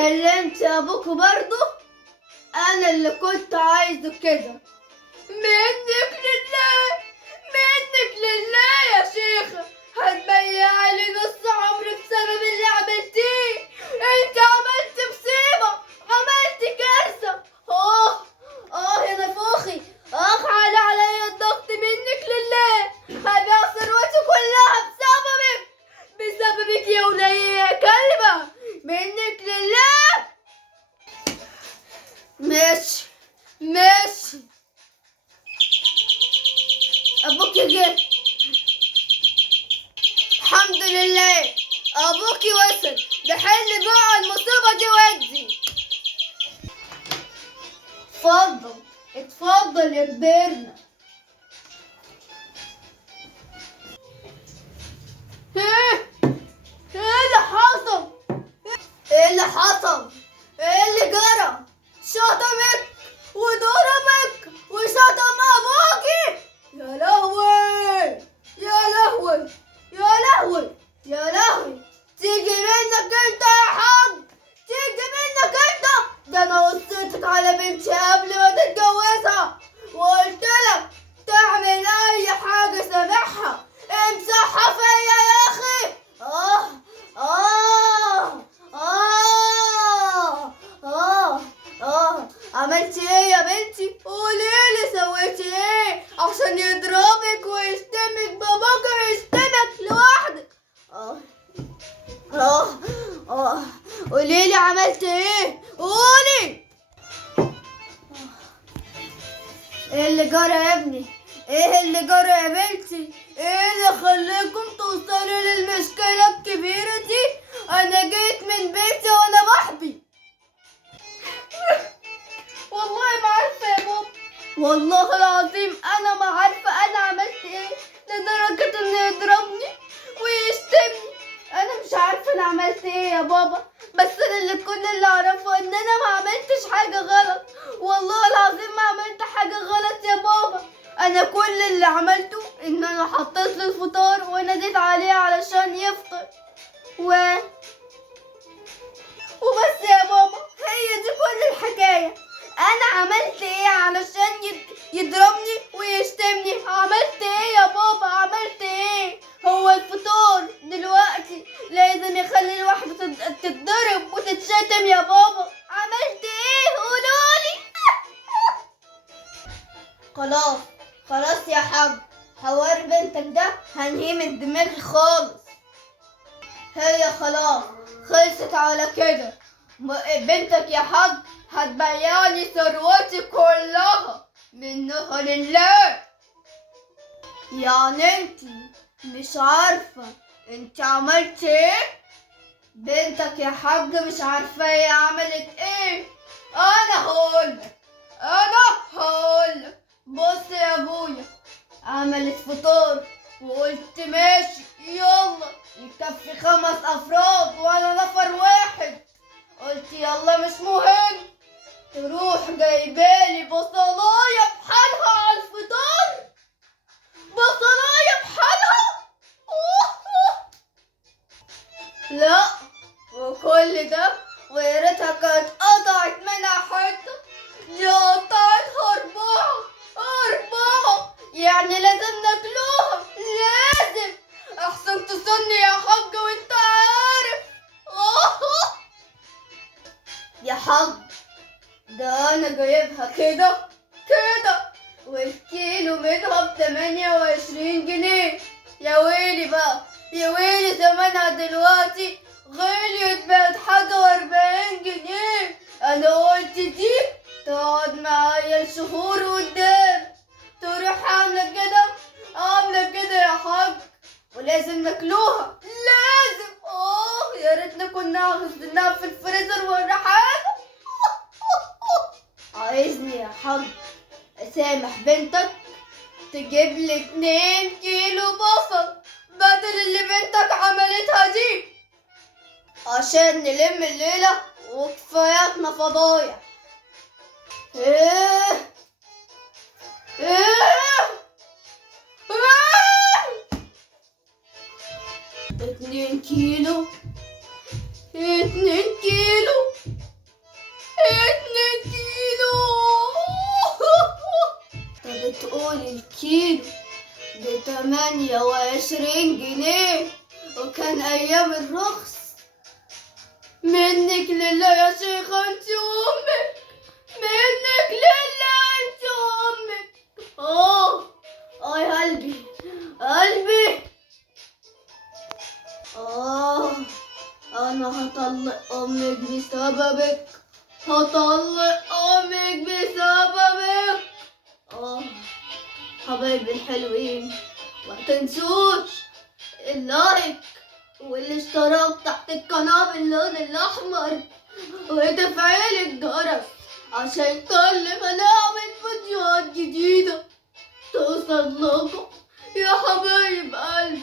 كلمت ابوك برضه؟ انا اللي كنت عايزه كده. منك لله، منك لله يا شيخة، هتضيعي لي نص عمري بسبب اللي عملتيه. انت عملت مصيبة، عملت كارثة. يا نفوخي، عليا الضغط. منك لله، هبيع ثروتي كلها بسببك يا ولية يا كلبة. منك لله. ماشي ابوك جه، الحمد لله. ابوك وصل، بحل بقى المصيبة دي ودي. اتفضل يا كبيرنا. ايه اللي حصل؟ ايه اللي جرى؟ شتمك وضربك وشتم ابوكي؟ يا لهوي يا لهوي يا لهوي يا لهوي. تيجي منك انت يا حاج، تيجي منك انت. ده انا وصيتك على بنتي قبل ما تتجوزها، وقلت لك تعمل اي حاجه سامحها، امسحها فيا يا اخي. آه آه آه آه عملت ايه يا بنتي؟ قوليلي سويتي ايه عشان يضربك ويشتمك؟ باباك ويشتمك لوحدك. قوليلي عملت ايه؟ قولي. ايه اللي جرى يا ابني؟ ايه اللي جرى يا بنتي؟ ايه اللي خلاكم توصلوا للمشكلة الكبيرة دي؟ انا جيت من بيتي وانا بحبي. والله ما عارفة يا بابا، والله العظيم انا ما عارفة انا عملت ايه لدرجة انه يضربني ويشتمني. انا مش عارفة انا عملت ايه يا بابا، بس انا كل اللي اعرفه ان انا ما عملتش حاجة غلط. والله العظيم ما عملت حاجة غلط يا بابا. انا كل اللي عملته ان انا حطيت له الفطار وناديت عليه علشان يفطر وبس يا بابا. هي دي كل الحكاية. انا عملت ايه علشان يضربني ويشتمني؟ عملت ايه يا بابا؟ عملت ايه؟ هو الفطار دلوقتي لازم يخلي الواحدة تتضرب وتتشتم يا بابا؟ عملت ايه؟ قولولي. خلاص يا حاج، حوار بنتك ده هنهيه من دماغي خالص. هي خلاص خلصت على كده. بنتك يا حاج هتبيعني ثروتي كلها منها لله. يعني انتي مش عارفة انتي عملت ايه؟ بنتك يا حاج مش عارفة هي عملت ايه؟ انا هقولك. بص يا ابويا، عملت فطار وقلت ماشي يلا يكفي 5 افراد وانا نفر واحد. قلت يلا مش مهم، تروح جايبالي بصلاية بحالها على الفطار. بصلاية بحالها. لا، وكل ده ويا ريتها كانت قطعت منها حتة، دي قطعتها 4. يعني لازم ناكلوها، لازم. احسن تصني يا حاج وانت عارف. يا حاج ده انا جايبها كده والكيلو منها ب28 جنيه. يا ويلي بقى، يا ويلي زمانها دلوقتي غليت بقت حاجة و40 جنيه. انا قلت دي تقعد معايا الشهور قدام. تروح عاملة كده يا حاج، ولازم ناكلوها لازم. يا ريتنا كنا غسلناها في الفريزر ولا حاجة. عايزني يا حاج اسامح بنتك تجيب لي 2 كيلو بصل بدل اللي بنتك عملتها دي، عشان نلم الليلة وكفاياتنا فضايح. ايه 2 كيلو 2 كيلو 2 كيلو. طب تقولي الكيلو ب28 جنيه، وكان أيام الرخص. منك لله يا شيخة انت أمك، منك لله انت أمك. يا قلبي قلبي. أنا هطلق أمك بسببك، هطلق أمك بسببك. حبايبي الحلوين، ما تنسوش اللايك والاشتراك تحت القناة باللون الأحمر، وتفعيل الجرس عشان كل ما نعمل فيديوهات جديدة توصل لكم يا حبايب قلبي.